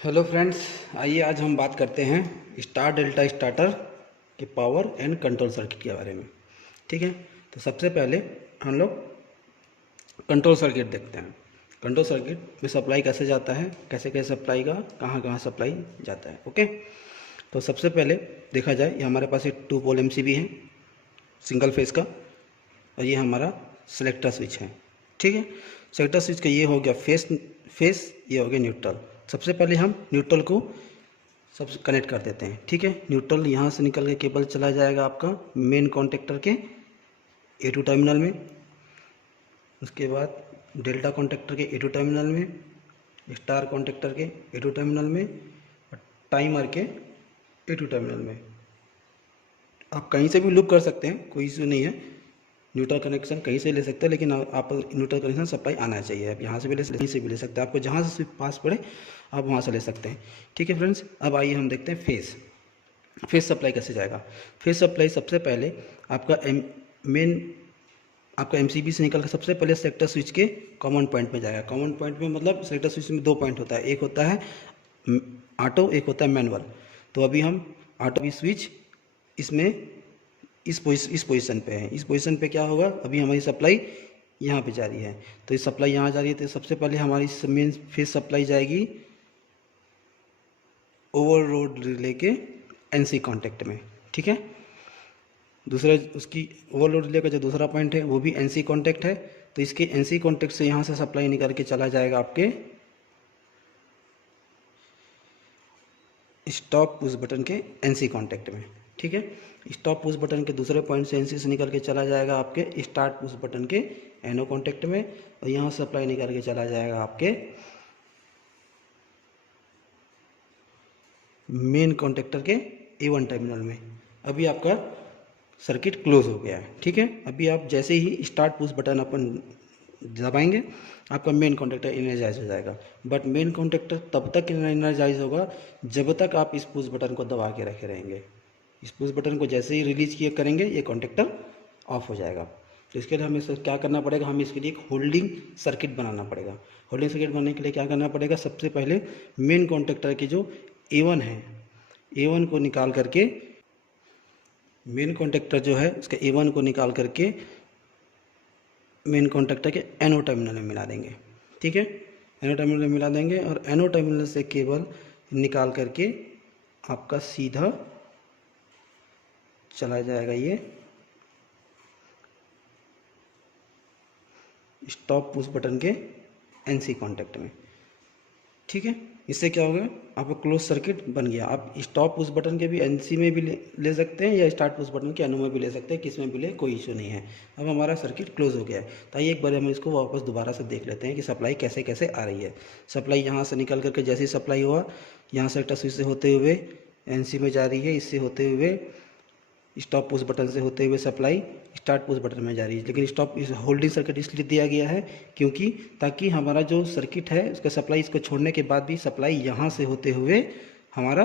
Hello friends, आइए आज हम बात करते हैं स्टार डेल्टा स्टार्टर के पावर एंड कंट्रोल सर्किट के बारे में। ठीक है, तो सबसे पहले हम लोग कंट्रोल सर्किट देखते हैं। कंट्रोल सर्किट में सप्लाई कैसे जाता है, कैसे कैसे सप्लाई का कहाँ कहाँ सप्लाई जाता है। ओके, तो सबसे पहले देखा जाए, ये हमारे पास एक 2 पोल एमसीबी है सिंगल फेस का, और ये हमारा सेलेक्टर स्विच है। ठीक है, सेलेक्टर स्विच का ये हो गया फेस, ये हो गया न्यूट्रल। सबसे पहले हम न्यूट्रल को सबसे कनेक्ट कर देते हैं। ठीक है, न्यूट्रल यहाँ से निकल के केबल चला जाएगा आपका मेन कॉन्टेक्टर के A2 टर्मिनल में, उसके बाद डेल्टा कॉन्टेक्टर के A2 टर्मिनल में, स्टार कॉन्टेक्टर के A2 टर्मिनल में, और टाइमर के A2 टर्मिनल में। आप कहीं से भी लूप कर सकते हैं, कोई इशू नहीं है। न्यूट्रल कनेक्शन कहीं से ले सकते हैं, लेकिन आप न्यूट्रल कनेक्शन सप्लाई आना चाहिए। आप यहाँ से भी ले सकते हैं, कहीं से भी ले सकते हैं, आपको जहाँ से पास पड़े आप वहाँ से ले सकते हैं। ठीक है फ्रेंड्स, अब आइए हम देखते हैं फेस सप्लाई कैसे जाएगा। फेस सप्लाई सबसे पहले आपका आपका एमसीबी से निकल कर सबसे पहले सेक्टर स्विच के कॉमन पॉइंट में जाएगा। कॉमन पॉइंट में मतलब सेक्टर स्विच में 2 पॉइंट होता है, एक होता है ऑटो, एक होता है मैनुअल। तो अभी हम ऑटो स्विच इसमें इस पोजीशन पे है। इस पोजीशन पे क्या होगा, अभी हमारी सप्लाई यहाँ पे जा रही है, तो इस सप्लाई यहाँ जा रही है। तो सबसे पहले हमारी मेन फेस सप्लाई जाएगी ओवरलोड रिले के एनसी कॉन्टेक्ट में। ठीक है, दूसरा उसकी ओवरलोड रिले का जो दूसरा पॉइंट है वो भी एनसी कॉन्टेक्ट है, तो इसके एनसी कॉन्टेक्ट से यहाँ से सप्लाई निकल के चला जाएगा आपके स्टॉप पुश बटन के एनसी कॉन्टेक्ट में। ठीक है, स्टॉप पुश बटन के दूसरे पॉइंट से एनसी से निकल के चला जाएगा आपके स्टार्ट पुश बटन के एनओ कॉन्टेक्ट में, और यहाँ सप्लाई निकल के चला जाएगा आपके मेन कॉन्टेक्टर के A1 टर्मिनल में। अभी आपका सर्किट क्लोज हो गया है। ठीक है, अभी आप जैसे ही स्टार्ट पुश बटन अपन दबाएंगे आपका मेन कॉन्टेक्टर एनर्जाइज हो जाएगा। बट मेन कॉन्टेक्टर तब तक एनर्जाइज होगा जब तक आप इस पुश बटन को दबा के रखे रहेंगे। इस पुश बटन को जैसे ही रिलीज किए करेंगे ये कॉन्टेक्टर ऑफ हो जाएगा। तो इसके लिए हमें क्या करना पड़ेगा, हमें इसके लिए एक होल्डिंग सर्किट बनाना पड़ेगा। होल्डिंग सर्किट बनाने के लिए क्या करना पड़ेगा, सबसे पहले मेन कॉन्टेक्टर की जो A1 है, A1 को निकाल करके, मेन कॉन्टेक्टर जो है उसके A1 को निकाल करके मेन कॉन्टेक्टर के एनओ टर्मिनल में मिला देंगे। ठीक है, एनओ टर्मिनल में मिला देंगे, और एनओ टर्मिनल से केबल निकाल करके आपका सीधा चला जाएगा ये स्टॉप पुश बटन के एनसी कॉन्टेक्ट में। ठीक है, इससे क्या होगा, आपका क्लोज सर्किट बन गया। आप स्टॉप पुश बटन के भी एनसी में भी ले सकते हैं, या स्टार्ट पुश बटन के एनओ में भी ले सकते हैं, किस में भी ले, कोई इशू नहीं है। अब हमारा सर्किट क्लोज हो गया है। तो आइए एक बार हम इसको वापस दोबारा से देख लेते हैं कि सप्लाई कैसे कैसे आ रही है। सप्लाई यहाँ से निकल करके जैसे ही सप्लाई हुआ, यहाँ से सेक्टर स्विच से होते हुए एनसी में जा रही है, इससे होते हुए स्टॉप पुश बटन से होते हुए सप्लाई स्टार्ट पुश बटन में जा रही है। लेकिन स्टॉप इस होल्डिंग सर्किट इसलिए दिया गया है क्योंकि ताकि हमारा जो सर्किट है उसका सप्लाई, इसको छोड़ने के बाद भी सप्लाई यहाँ से होते हुए हमारा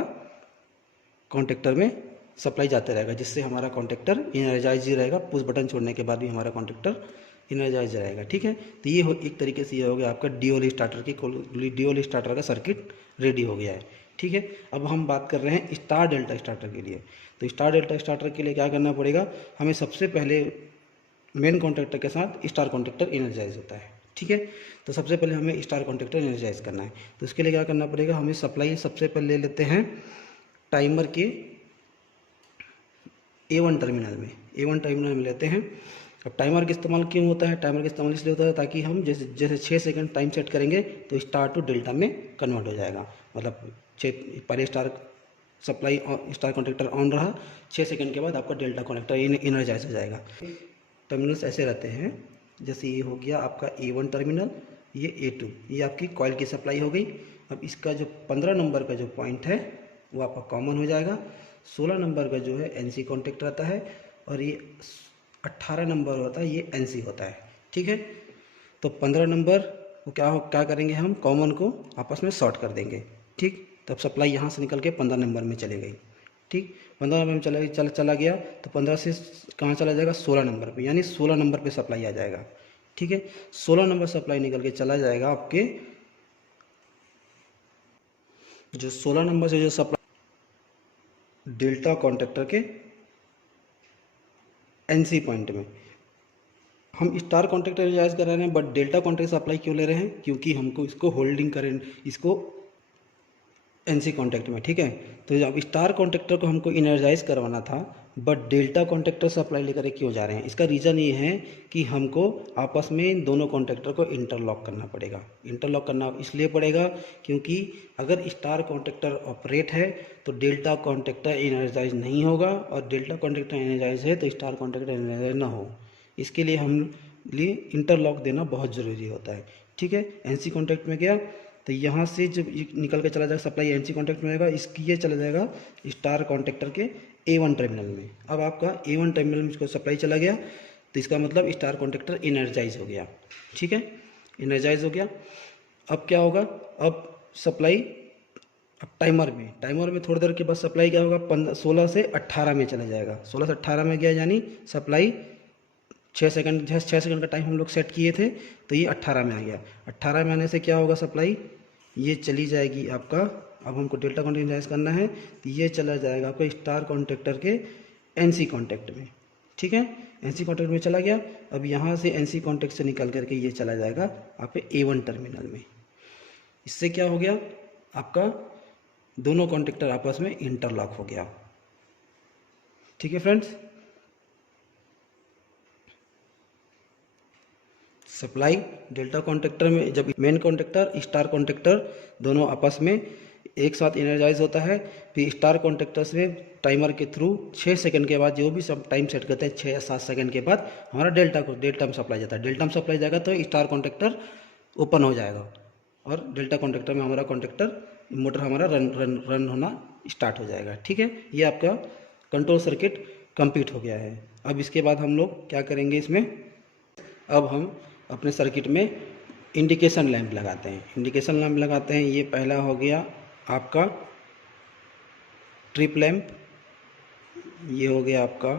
कॉन्टेक्टर में सप्लाई जाते रहेगा, जिससे हमारा कॉन्टेक्टर इनर्जाइज ही रहेगा। पुश बटन छोड़ने के बाद भी हमारा कॉन्टेक्टर इनर्जाइज रहेगा। ठीक है, तो ये एक तरीके से ये हो गया आपका ड्यूअल स्टार्टर का सर्किट रेडी हो गया है। ठीक है, अब हम बात कर रहे हैं स्टार डेल्टा स्टार्टर के लिए। तो स्टार डेल्टा स्टार्टर के लिए क्या करना पड़ेगा, हमें सबसे पहले मेन कॉन्टेक्टर के साथ स्टार कॉन्टेक्टर इनर्जाइज होता है। ठीक है, तो सबसे पहले हमें स्टार कॉन्टेक्टर इनर्जाइज करना है। तो इसके लिए क्या करना पड़ेगा, हमें सप्लाई सबसे पहले ले लेते हैं टाइमर के A1 टर्मिनल में, A1 टर्मिनल में लेते हैं। अब टाइमर का इस्तेमाल क्यों होता है, टाइमर का इस्तेमाल इसलिए होता है ताकि हम जैसे 6 सेकंड टाइम सेट करेंगे तो स्टार टू डेल्टा में कन्वर्ट हो जाएगा। मतलब पहले star supply star contactor on रहा, 6 सेकंड के बाद आपका डेल्टा कनेक्टर इनर्जाइज हो जाएगा। टर्मिनल्स ऐसे रहते हैं, जैसे ये हो गया आपका A1 टर्मिनल, ये A2, ये आपकी कॉइल की सप्लाई हो गई। अब इसका जो 15 नंबर का जो पॉइंट है वो आपका कॉमन हो जाएगा। 16 नंबर का जो है एनसी कॉन्टेक्ट रहता है, और ये 18 नंबर होता है ये एनसी होता है। ठीक है, तो 15 नंबर को क्या करेंगे, हम कॉमन को आपस में शॉर्ट कर देंगे। ठीक, तब सप्लाई यहाँ से निकल के 15 नंबर में चली गई। ठीक, 15 नंबर में चला गया, तो 15 से कहाँ चला जाएगा, 16 नंबर पे, यानी 16 नंबर पे सप्लाई आ जाएगा। ठीक है, 16 नंबर सप्लाई निकल के चला जाएगा आपके जो 16 नंबर से जो सप्लाई डेल्टा कॉन्टेक्टर के एनसी पॉइंट में हम स्टार कॉन्टेक्टर एनर्जाइज कर रहे हैं, बट डेल्टा कॉन्टेक्टर सप्लाई क्यों ले रहे हैं? क्योंकि हमको इसको होल्डिंग करेंट, इसको एनसी कॉन्टेक्ट में, ठीक है। तो जब स्टार कॉन्टेक्टर को हमको इनर्जाइज करवाना था, बट डेल्टा कॉन्टेक्टर सप्लाई लेकर क्यों जा रहे हैं? इसका रीज़न ये है कि हमको आपस में दोनों कॉन्टेक्टर को इंटरलॉक करना पड़ेगा। इंटरलॉक करना इसलिए पड़ेगा क्योंकि अगर स्टार कॉन्टेक्टर ऑपरेट है तो डेल्टा कॉन्टेक्टर इनर्जाइज नहीं होगा, और डेल्टा कॉन्टेक्टर इनर्जाइज है तो स्टार कॉन्टेक्टर इनर्जाइज ना हो। इसके लिए हम लिए इंटरलॉक देना बहुत ज़रूरी होता है, ठीक है। एनसी कॉन्टेक्ट में गया तो यहाँ से जब निकल के चला जाएगा सप्लाई एनसी कॉन्टेक्ट में आएगा, इसकी ये चला जाएगा स्टार कॉन्टेक्टर के A1 टर्मिनल में। अब आपका A1 टर्मिनल में इसको सप्लाई चला गया तो इसका मतलब स्टार कॉन्टेक्टर इनर्जाइज हो गया, ठीक है, इनर्जाइज हो गया। अब क्या होगा? अब सप्लाई अब टाइमर में थोड़ी देर के बाद सप्लाई क्या होगा? 16 से 18 में चला जाएगा। 16 से 18 में गया, यानी सप्लाई 6 सेकंड का टाइम हम लोग सेट किए थे, तो ये 18 में आ गया। 18 में आने से क्या होगा? सप्लाई ये चली जाएगी आपका, अब हमको डेल्टा कॉन्टेक्ट इनर्जाइज करना है तो ये चला जाएगा आपका स्टार कॉन्टेक्टर के एनसी कॉन्टेक्ट में, ठीक है। एनसी कॉन्टेक्ट में चला गया। अब यहाँ से एनसी कॉन्टेक्ट से निकल करके ये चला जाएगा आपके A1 टर्मिनल में। इससे क्या हो गया? आपका दोनों कॉन्टेक्टर आपस में इंटरलॉक हो गया, ठीक है फ्रेंड्स। सप्लाई डेल्टा कॉन्टेक्टर में जब मेन कॉन्टेक्टर स्टार कॉन्टेक्टर दोनों आपस में एक साथ एनर्जाइज होता है, फिर स्टार कॉन्टेक्टर से टाइमर के थ्रू 6 सेकंड के बाद जो भी सब टाइम सेट करते हैं 6 या 7 सेकंड के बाद हमारा डेल्टा में सप्लाई जाता है। डेल्टा में सप्लाई जाएगा तो स्टार कॉन्टेक्टर ओपन हो जाएगा और डेल्टा कॉन्टेक्टर में हमारा कॉन्टेक्टर मोटर हमारा रन होना स्टार्ट हो जाएगा, ठीक है। ये आपका कंट्रोल सर्किट कंप्लीट हो गया है। अब इसके बाद हम लोग क्या करेंगे इसमें? अब हम अपने सर्किट में इंडिकेशन लैंप लगाते हैं। इंडिकेशन लैंप लगाते हैं, ये पहला हो गया आपका ट्रिप लैंप, ये हो गया आपका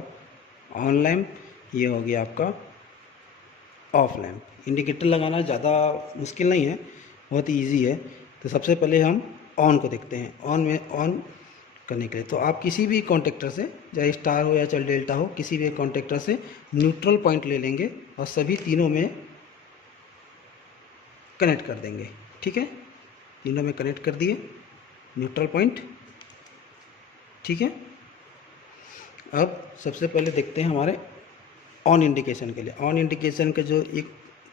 ऑन लैंप, ये हो गया आपका ऑफ लैंप। इंडिकेटर लगाना ज़्यादा मुश्किल नहीं है, बहुत ही ईजी है। तो सबसे पहले हम ऑन को देखते हैं। ऑन करने के लिए तो आप किसी भी कॉन्टेक्टर से, चाहे स्टार हो या चाहे डेल्टा हो, किसी भी कॉन्टेक्टर से न्यूट्रल पॉइंट ले लेंगे और सभी तीनों में कनेक्ट कर देंगे, ठीक है। तीनों में कनेक्ट कर दिए न्यूट्रल पॉइंट, ठीक है। अब सबसे पहले देखते हैं हमारे ऑन इंडिकेशन के लिए। ऑन इंडिकेशन का जो एक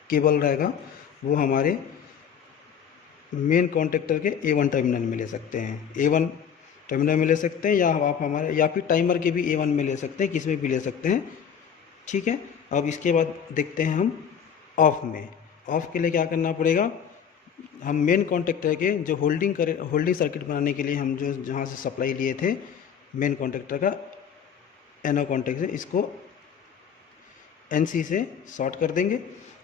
केबल रहेगा वो हमारे मेन कॉन्टेक्टर के A1 टर्मिनल में ले सकते हैं। A1 टर्मिनल में ले सकते हैं, या आप हमारे या फिर टाइमर के भी A1 में ले सकते हैं, किस में भी ले सकते हैं, ठीक है। अब इसके बाद देखते हैं हम ऑफ में। ऑफ के लिए क्या करना पड़ेगा? हम मेन कॉन्टेक्टर के जो होल्डिंग सर्किट बनाने के लिए हम जो जहाँ से सप्लाई लिए थे मेन कॉन्टेक्टर का NO कॉन्टेक्ट से, इसको NC से शॉर्ट कर देंगे।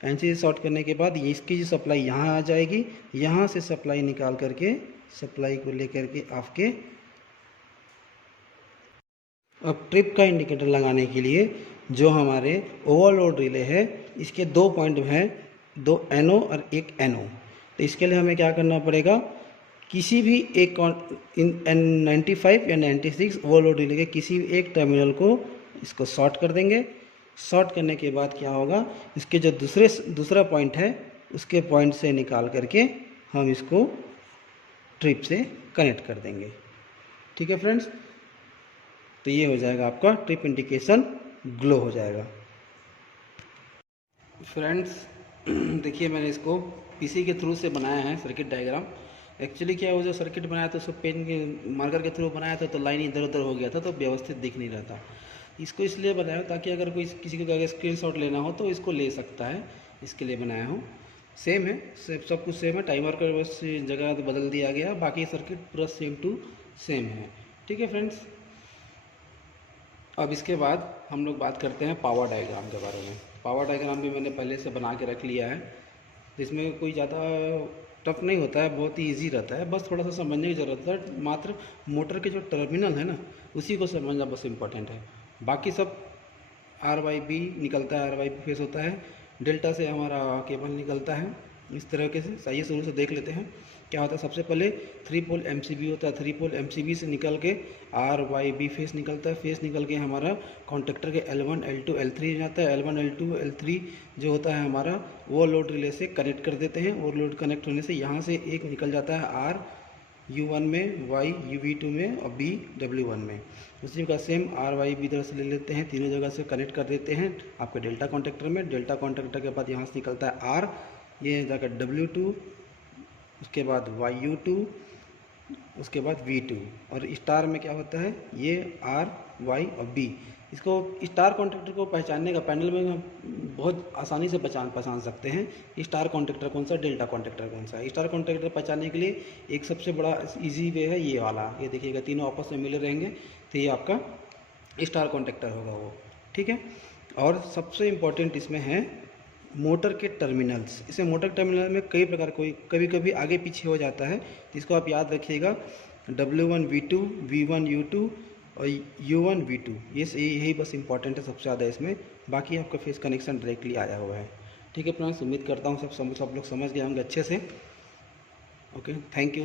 NC से शॉर्ट करने के बाद ये इसकी जो सप्लाई यहाँ आ जाएगी, यहाँ से सप्लाई निकाल करके सप्लाई को लेकर के आपके अब ट्रिप का इंडिकेटर लगाने के लिए जो हमारे ओवरलोड रिले है, इसके 2 पॉइंट हैं, 2 NO और 1 NO। तो इसके लिए हमें क्या करना पड़ेगा? किसी भी एक N95 या 96 ओवरलोड रिले के किसी भी एक टर्मिनल को इसको शॉर्ट कर देंगे। शॉर्ट करने के बाद क्या होगा? इसके जो दूसरा पॉइंट है उसके पॉइंट से निकाल करके हम इसको ट्रिप से कनेक्ट कर देंगे, ठीक है फ्रेंड्स। तो ये हो जाएगा आपका ट्रिप इंडिकेशन ग्लो हो जाएगा। फ्रेंड्स देखिए, मैंने इसको पीसी के थ्रू से बनाया है सर्किट डायग्राम। एक्चुअली क्या वो जो सर्किट बनाया था उसको पेन के मार्कर के थ्रू बनाया था, तो लाइन इधर उधर हो गया था, तो व्यवस्थित दिख नहीं रहा था। इसको इसलिए बनाया ताकि अगर कोई किसी को अगर स्क्रीनशॉट लेना हो तो इसको ले सकता है, इसके लिए बनाया हूँ। सेम है, सब कुछ सेम है, टाइमर का बस जगह तो बदल दिया गया, बाकी सर्किट पूरा सेम टू सेम है, ठीक है फ्रेंड्स। अब इसके बाद हम लोग बात करते हैं पावर डायग्राम के बारे में। पावर डायग्राम भी मैंने पहले से बना के रख लिया है, जिसमें कोई ज़्यादा टफ नहीं होता है, बहुत ही ईजी रहता है, बस थोड़ा सा समझने की ज़रूरत है। मात्र मोटर के जो टर्मिनल है ना, उसी को समझना बस इम्पोर्टेंट है। बाकी सब RYB निकलता है, RYB फेस होता है, डेल्टा से हमारा केबल निकलता है, इस तरीके से। सही शुरू से देख लेते हैं। क्या होता है, सबसे पहले 3 पोल MCB होता है, 3 पोल MCB से निकल के RYB फेस निकलता है, फेस निकल के हमारा कॉन्टेक्टर के L1 L2 L3 जाता है, L1 L2 L3 जो होता है हमारा वो लोड रिले से कनेक्ट कर देते हैं, और लोड कनेक्ट होने से यहाँ से एक निकल जाता है R U1 में, Y UV2 में और B W1 में। उसी का सेम RYB इधर से ले लेते हैं, तीनों जगह से कनेक्ट कर देते हैं आपके डेल्टा कॉन्टेक्टर में। डेल्टा कॉन्टेक्टर के बाद यहाँ से निकलता है R, ये जाकर W2, उसके बाद YU2, उसके बाद V2, और स्टार में क्या होता है ये R Y और B। इसको स्टार कॉन्ट्रैक्टर को पहचानने का पैनल में हम बहुत आसानी से पहचान सकते हैं स्टार कॉन्ट्रैक्टर कौन सा, डेल्टा कॉन्ट्रैक्टर कौन सा। स्टार कॉन्ट्रैक्टर पहचानने के लिए एक सबसे बड़ा इजी वे है ये वाला, ये देखिएगा तीनों आपस में मिले रहेंगे तो ये आपका स्टार कॉन्ट्रैक्टर होगा वो, ठीक है। और सबसे इम्पोर्टेंट इसमें है मोटर के टर्मिनल्स। इसे मोटर टर्मिनल में कई प्रकार कभी कभी आगे पीछे हो जाता है, इसको आप याद रखिएगा। W1 V2, V1 U2 और U1 V2, ये यही बस इंपॉर्टेंट है सबसे ज़्यादा इसमें, बाकी आपका फेस कनेक्शन डायरेक्टली आया हुआ है, ठीक है फ्रेंड्स। उम्मीद करता हूँ सब लोग समझ गए होंगे अच्छे से। Okay, thank you.